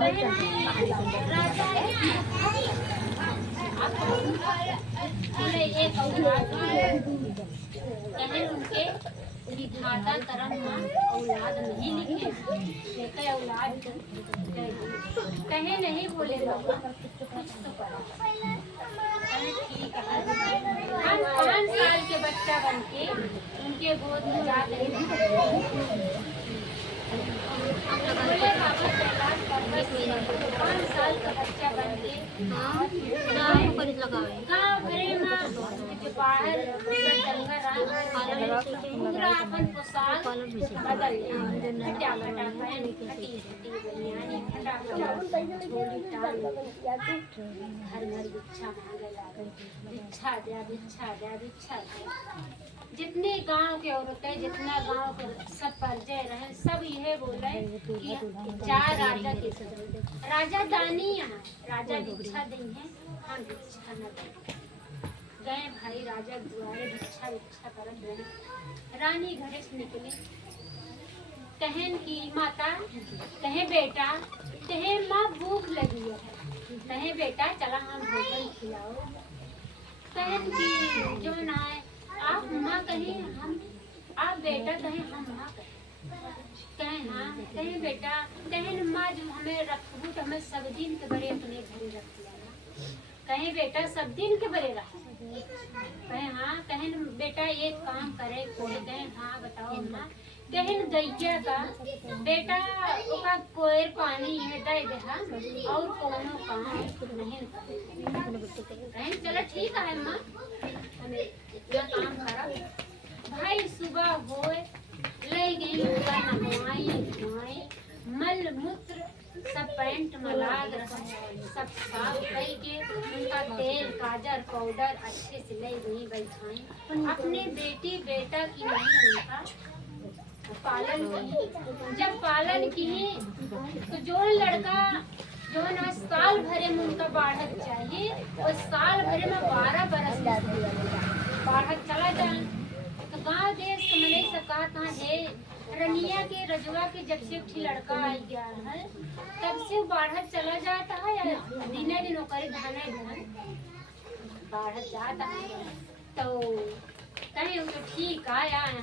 एक औलाद कहे उनके विधाता करम में औलाद नहीं लिखे, देखे औलाद कहे नहीं बोले बाबा कुछ तो करो। ठीक है, हम 5 साल के बच्चा बन के उनके गोद में जा रहे बोले बाबा कैलाश पर्वत से 5 साल का बच्चा बन के गाँव भरे में बाहर पूरा अपन पोशाक बदल फटा फटा पहन फटी फटी बनियानी फटा फटा झोली टांग घर घर भिक्षा मांगे लागल, भिक्षा दे भिक्षा दे भिक्षा दे। जितने गांव के औरतें जितना गांव के सब परिचय रहे सब यह बोले कि जा राजा के राजा दानी यहाँ राजा भिक्षा दी है, हम भिक्षा न दें। गए भाई राजा दुआरे भिक्षा भिक्षा करत रहे। रानी घरे से निकली, कहें कि माता, कहे बेटा, कहे माँ भूख लगी है, कहे बेटा चला हम भोजन खिलाओ। कहें कि जो ना है आप माँ कहे हम, आप बेटा कहे हम माँ कहे हाँ, कहे बेटा, कहे माँ जो हमें रखू तो हमें सब दिन के बड़े अपने घरे रख लिया। कहे बेटा सब दिन के बड़े रहा, कहे हाँ, कहे बेटा एक काम करे कोई, कहे हाँ बताओ माँ। कहे गैया का बेटा ओका कोयर पानी है दे देहा और कोनो काम नहीं। कहे चलो ठीक है माँ, हमें क्या काम करा। भाई सुबह होए ले गई उनका नहवाई धुआई मल मूत्र सब पैंट में लाग रहा, सब साफ करके उनका तेल काजर पाउडर अच्छे से ले गई बैठाई। अपने बेटी बेटा की नहीं उनका पालन की। जब पालन की तो जो लड़का जो ना साल भरे में उनका बाढ़त चाहिए और साल भरे में 12 बरस बाढ़त चला जाए। तो गाँव देश के मने सका कहाँ है रनिया के रजुआ के जब से उठी लड़का आई गया है तब से बाढ़त चला जाता है, दिने दिन करे धाने धान बाढ़त जाता है। तो कहीं तो ठीक आया है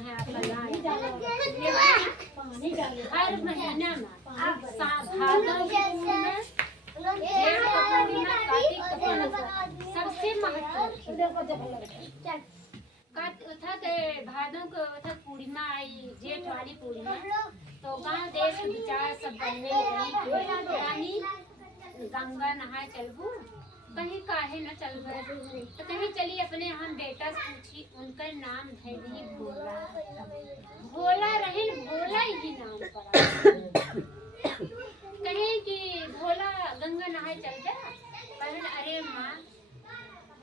हर महीना में भादों में सबसे भादों को पूर्णिमा आई, जेठ वाली पूर्णिमा। तो गाँव देश विचार सब बनने रानी गंगा नहाए चलबू, कहीं काहे न चल गए। तो कहीं चली अपने हम बेटा से पूछी, उनका नाम धैली भोला, भोला रहे भोला ही नाम पड़ा। कहीं कि भोला गंगा नहाए चल जा। अरे माँ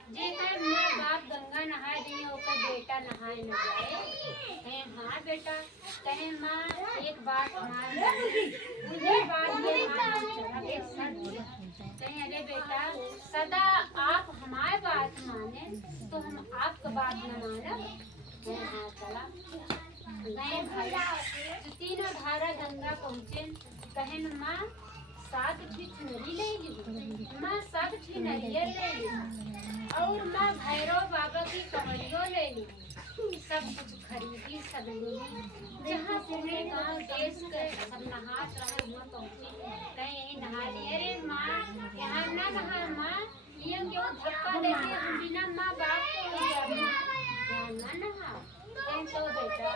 जे कर माँ बाप गंगा नहाए दी ओकर बेटा नहाए न जाए। कहे हाँ बेटा, कहे माँ एक बात हमारे बात ये कहीं अरे बेटा सदा आप हमारे बात माने तो हम आपका बात न मानब। हाँ चला गए भाई तीनों धारा गंगा पहुँचे। कहें माँ 7 नरी ले ली, माँ 7 नरियर ले ली और माँ भैरव बाबा की कमरियों ले ली। सब कुछ खरीदी सब ली, जहाँ पूरे गांव देश के सब नहात रहे वहाँ पहुँची। कहीं यही नहा ली। अरे माँ यहाँ ना नहा माँ, ये क्यों धक्का देते हम बिना माँ बाप को यहाँ ना नहा। कहीं तो बेटा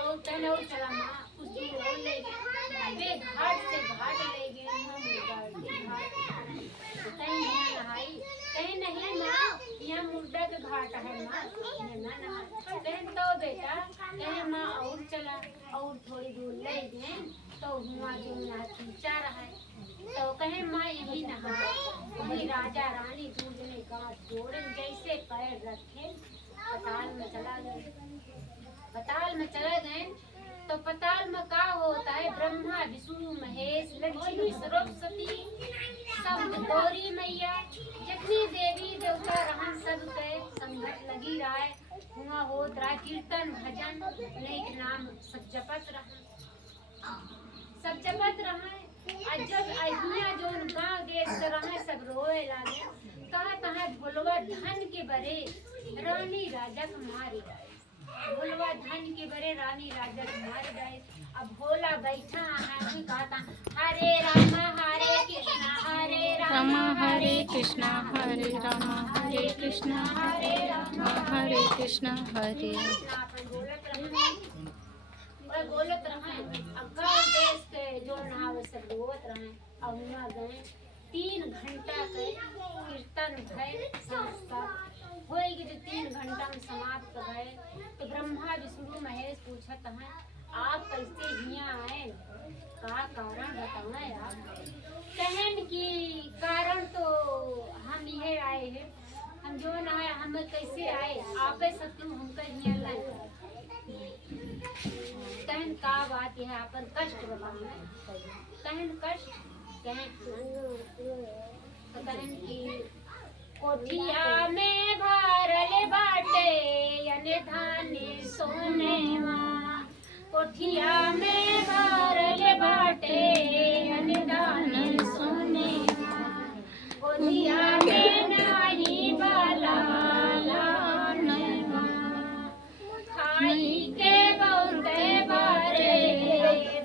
और कहीं और चला माँ कुछ दूर और ले गए, घाट से घाट ले गए कहीं यहाँ नहाई। कहीं नहीं माँ यहाँ मुर्दा के घाट है माँ ना नहा। कहीं तो बेटा कहीं माँ और चला और थोड़ी दूर ले गए तो हुआ जो यहाँ खींचा रहा है। तो कहे माँ यही नहा। वही राजा रानी दूसरे गाँव जोड़न जैसे पैर रखे पताल में चला गए। पताल में चले गए तो पताल में क्या होता है, ब्रह्मा विष्णु महेश लक्ष्मी सरस्वती सब गौरी मैया जितनी देवी देवता रहन सब के संगत लगी रहा है। हुआ होत रहा कीर्तन भजन नेक नाम सब जपत रहा। और जब अहिया भोलवा धन के बरे रानी राजा के मारे गए। भोलवा धन के बरे रानी राजा के मारे गए। अब भोला बैठा है कहता हरे रामा हरे कृष्णा हरे रामा हरे कृष्णा हरे रामा हरे कृष्णा हरे रामा हरे कृष्णा हरे बोलत रहे। अब गाँव देश के जो नाव सब बोलत रहे। अब वहाँ गए 3 घंटा के कीर्तन भय संस्कार होएगी। जो 3 घंटा में समाप्त भय तो ब्रह्मा विष्णु महेश पूछत हैं आप कैसे यहाँ आए, का कारण बताएं आप। कहन की कारण तो हम ये आए हैं, हम जो ना आए हम कैसे आए, आपे शत्रु हमका यहाँ लाए। कहन का बात है अपन कष्ट बताएं। कहन कष्ट कहन की कोठिया में भरले बाटे अने धाने सोने माँ। कोठिया में भरले बाटे अने धाने सोने माँ। कोठिया में नाही बाला लाने माँ। खाई के बहुते बारे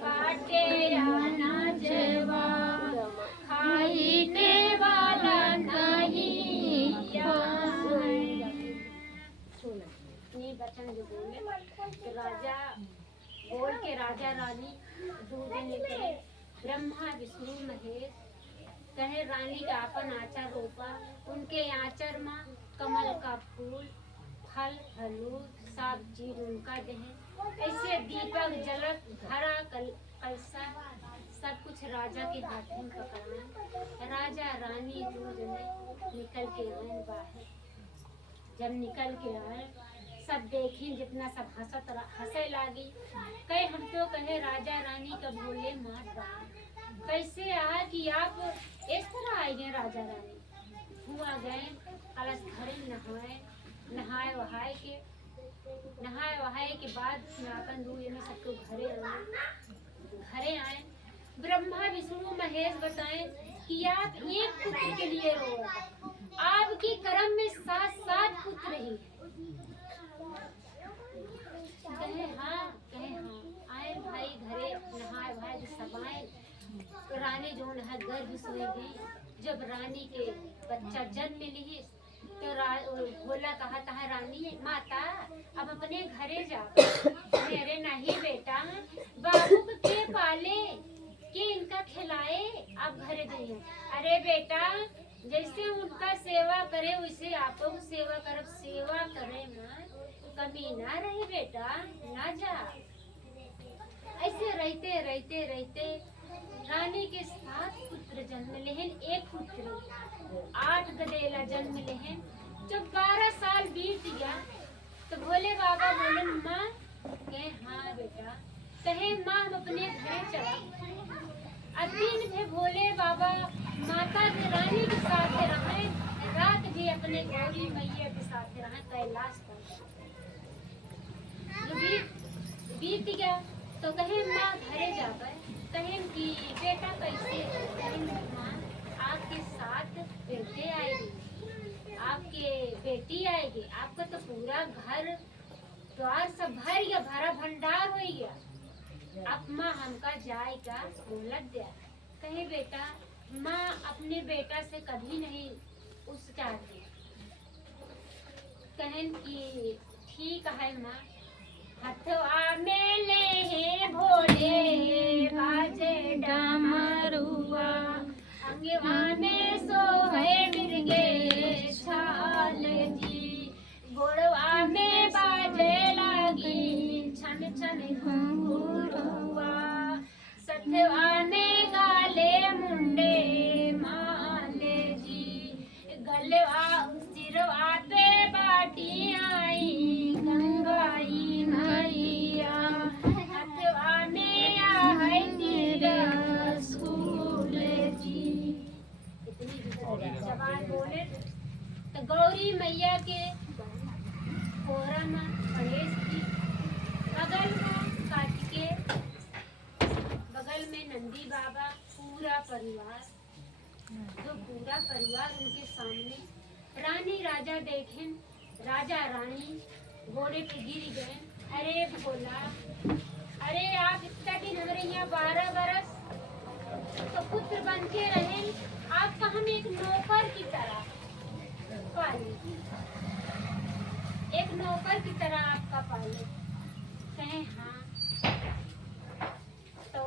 बाटे अनाजवा। खाई के वाला नहीं बचन जो बोले तो राजा बोल के राजा रानी दूध निकले। ब्रह्मा विष्णु महेश कहे रानी का अपन आचार रोपा। उनके आचार में कमल का फूल फल फलूद सब चीज उनका दे। ऐसे दीपक जलत भरा कलसा सब कुछ राजा के हाथ में पकड़ना। राजा रानी दूध में निकल के आए बाहर। जब निकल के आए सब देखें जितना सब हंसे लागी। कहे हम तो कहे राजा रानी का भोले मात बा कैसे आ कि आप इस तरह आए गए। राजा रानी हुआ गए कलश घरे नहाए वहाए के बाद अपन दूध में सबको घरे आए। ब्रह्मा विष्णु महेश बताएं कि आप एक पुत्र के लिए रो। आपकी कर्म में 7 पुत्र ही कहे हाँ आए भाई घरे नहाए भाई सब आए। रानी जो है गर्भ सोई गई। जब रानी के बच्चा जन्म ली तो भोला कहता है रानी माता अब अपने घरे जा। मेरे नहीं बेटा बाबू के पाले के इनका खिलाए आप घरे जाइए। अरे बेटा जैसे उनका सेवा करे वैसे आपको सेवा करब। सेवा करे मां कमी ना रहे बेटा ना जा। ऐसे रहते रानी के 7 पुत्र जन्म लेहन। एक पुत्र 8 गदेला जन्म लेहन। जब 12 साल बीत गया तो भोले बाबा बोले माँ कहे हाँ बेटा। कहे माँ हम अपने घर चला। दिन थे भोले बाबा माता के रानी के साथ रहे। रात भी अपने गौरी मैया के साथ रहे कैलाश पर। बीत गया तो कहे माँ घरे जाकर कहे कि बेटा कैसे। कहे माँ आपके साथ बेटे आएगी आपके बेटी आएगी। आपका तो पूरा घर द्वार सब भर गया भरा भंडार हो गया। अब माँ हमका जाएगा मोहलत दिया। कहे बेटा माँ अपने बेटा से कभी नहीं उस चाहती। कहन की ठीक है माँ। हथवा में ले भोले बाजे डमरुआ। अंगवा में सोहे मिर्गे छाल जी। गोड़वा में बाजे लगी छन छन घुंघरुआ। सथवा में गाले मुंडे माले जी। गलवा सिरवा पे बाटी आई गंगाई नैया। हथवा में है तेरा सूल जी। जवान बोले तो गौरी मैया के कोहरा में गणेश जी बगल में कार्तिकेय बगल में नंदी बाबा पूरा परिवार उनके सामने रानी राजा देखें, राजा रानी घोड़े पे गिर गए। अरे भोला, अरे आप इतना दिन हमारे यहाँ 12 बरस तो पुत्र बन के रहे, आपका हम एक नौकर की तरह पाले, एक नौकर की तरह आपका पाले। कहें हाँ, तो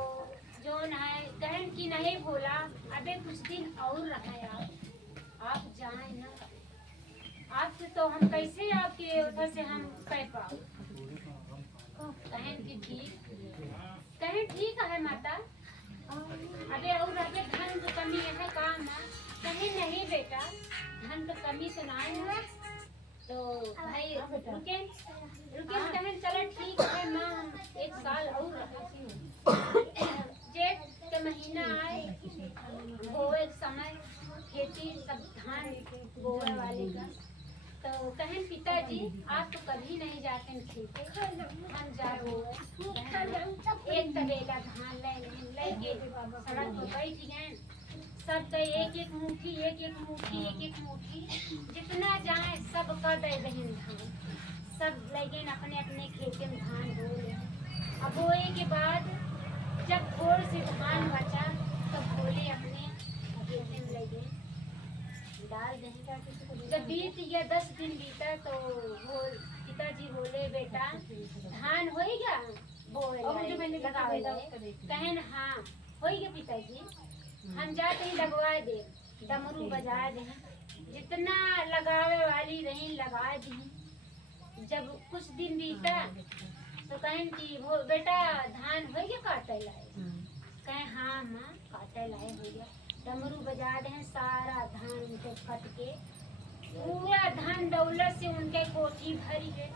जो है कहन की नहीं भोला, अबे कुछ दिन और रहे आप जाए ना, आपसे तो हम कैसे आपके उधर से हम कह पाओ। कहन की ठीक है माता, अबे और अबे धन की कमी है काम ना। कहे नहीं बेटा, धन की कमी तो ना है, तो भाई रुके कहन चलो ठीक है माँ, हम 1 साल और रहे। जेठ के महीना आए, बोए समय खेती सब धान बोए वाले का, तो कहन पिताजी आप तो कभी नहीं जाते खेते, हम जाओ एक तबेला धान ले सड़क पर बैठ गए, सबका एक मुट्ठी जितना जाए सबका दे दही धान, सब लगे अपने अपने खेते में धान बोए। अब बोए के बाद जब थोड़ से धान बचा तो भोले अपने खेते में लगे डाल दें। जब बीत गया 10 दिन बीता तो पिताजी बोले बेटा धान हो गया कहन हाँ हो गया पिताजी, हम जाते ही लगवा दे, डमरू बजा दे, जितना लगावे वाली रही लगा दी। जब कुछ दिन बीता तो कहन की वो बेटा धान हो गया काटे लाए, कहें हाँ माँ काटे लाए हो गया, डमरू बजा दे, सारा धान उनके कट के पूरा धन दौलत से उनके कोठी भरी गए।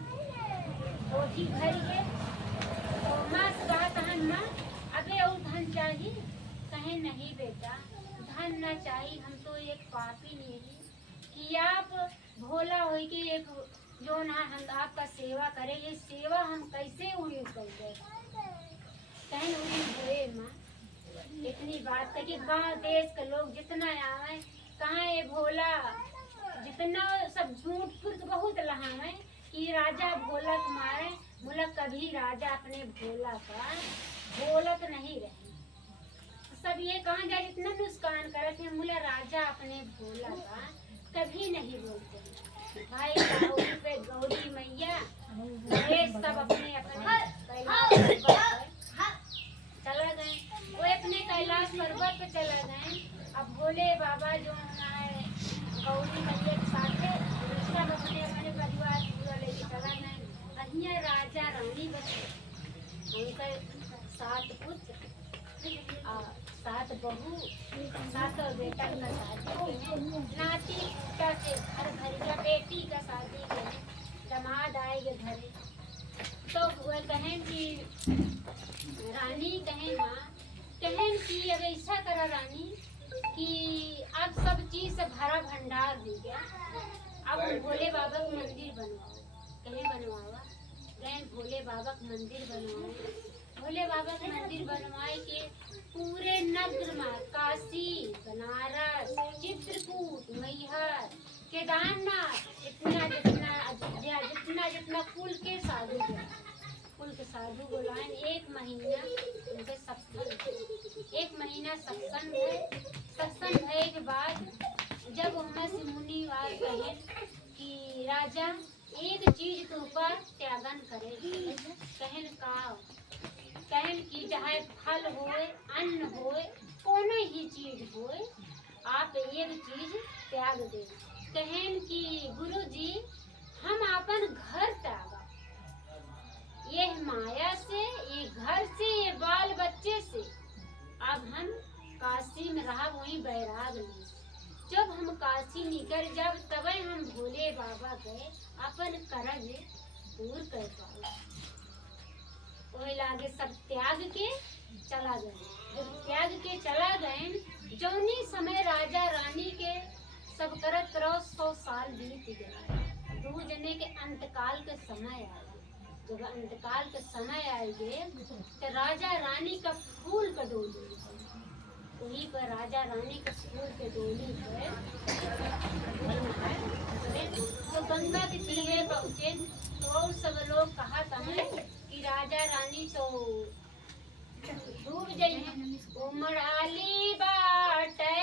तो माँ से कहा कहन माँ अबे और धन चाहिए, कहे नहीं बेटा धन न चाहिए, हम तो एक पापी नहीं कि आप भोला हो के एक जो ना हम आपका सेवा करे, ये सेवा हम कैसे उड़ी कर गए। कहें उड़ी हुए माँ इतनी बात है कि गाँव देश के लोग जितना आवे, कहाँ ये भोला जितना सब झूठ फूट बहुत लहावे कि राजा भोला तुम्हारे, बोला कभी राजा अपने भोला का बोलत नहीं रहे। सब ये कहाँ जाए इतना नुकसान करते हैं, बोला राजा अपने भोला का कभी नहीं बोलते। भाई गौरी पे गौरी मैया सब अपने चला गए, वो अपने कैलाश पर्वत पे चला गए। अब भोले बाबा जो है गौरी मैया के साथ सब अपने परिवार पूरा लेके चला गए। अहिया राजा रानी बचे, उनके 7 पुत्र 7 बहू 7 बेटा का शादी, नाती का से घर का बेटी का शादी के दामाद आएगा घरे। तो वह कहें कि रानी कहें माँ कहें कि अब ऐसा करा रानी कि अब सब चीज से भरा भंडार हो गया, अब भोले बाबा का मंदिर बनवाओ। कहे बनवावा गए भोले बाबा का मंदिर बनवाए। भोले बाबा का मंदिर बनवाए के पूरे नगर में काशी बनारस चित्रकूट मैहर केदारनाथ इतना जितना अयोध्या जितना कुल के साधु बुलाए। 1 महीना उनके सत्संग है। सत्संग भय के बाद जब उनमें से मुनिवार कहे कि राजा एक चीज तो ऊपर त्यागन करे, कहन का कहन की चाहे फल होए अन्न होए कोनो ही चीज होए आप एक चीज त्याग दे। कहन की गुरुजी हम अपन घर त्यागा, ये माया से ये घर से ये बाल बच्चे से अब हम काशी में रहा वही बैराग नहीं। जब हम काशी निकल जब तब हम भोले बाबा गए अपन कर्ज दूर कर पाए। वही लागे सब त्याग के चला गए। जब त्याग के चला गए जौनी समय राजा रानी के सब करत करो 100 साल बीत गए। 2 जने के अंतकाल के समय आए। जब अंतकाल के समय आएंगे तो राजा रानी का फूल का डोल वहीं पर राजा रानी के सिंदूर के डोली है तो गंगा के तीरे पहुंचे तो और सब लोग कहा था कि राजा रानी तो डूब जाइए उमड़ाली बाटे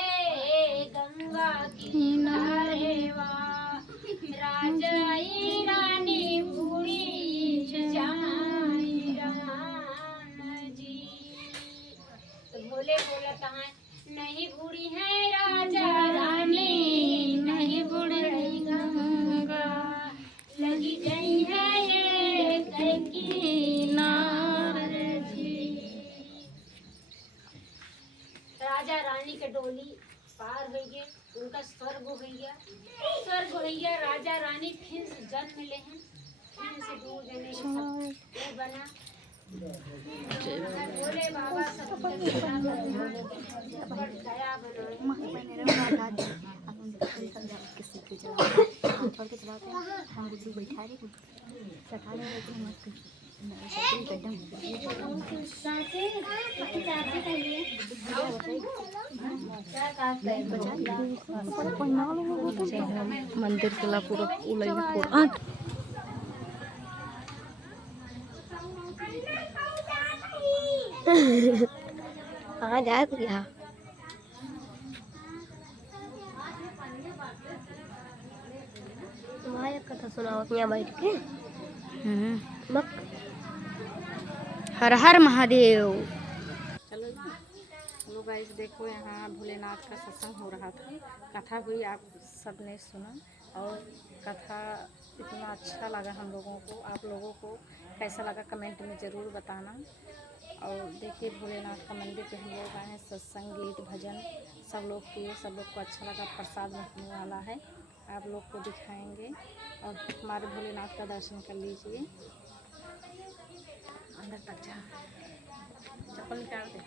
गंगा किनारे वा राजाई रानी बूढ़ी जाई राम जी। तो भोले बोला कहाँ नहीं बूढ़ी है राजा रानी नहीं बुड़ रही गंगा लगी गई है ये किनार जी। राजा रानी के डोली पार हो गए उनका स्वर्ग हो गया राजा रानी फिर से जन्म ले हैं फिर से दूर देने के सब बना बोले बाबा सब दया मंदिर के पूरा पूरा हाँ जाए तो क्या तुम्हारे कथा सुनाओ यहाँ बैठ के हर हर महादेव। चलो हेलो गाइस देखो यहाँ भोलेनाथ का सत्संग हो रहा था कथा हुई आप सबने सुना और कथा इतना अच्छा लगा हम लोगों को आप लोगों को कैसा लगा कमेंट में ज़रूर बताना। और देखिए भोलेनाथ का मंदिर पे हम लोग आए हैं सत्संग गीत भजन सब लोग किए सब लोग को अच्छा लगा प्रसाद मिलने वाला है आप लोग को दिखाएंगे और हमारे भोलेनाथ का दर्शन कर लीजिए। अंदर तक जा चप्पल निकाल दे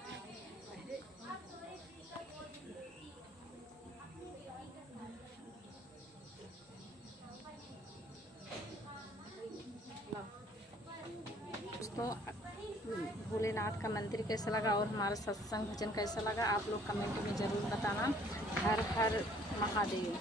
दोस्तों भोलेनाथ का मंदिर कैसा लगा और हमारा सत्संग भजन कैसा लगा आप लोग कमेंट में ज़रूर बताना। हर हर महादेव।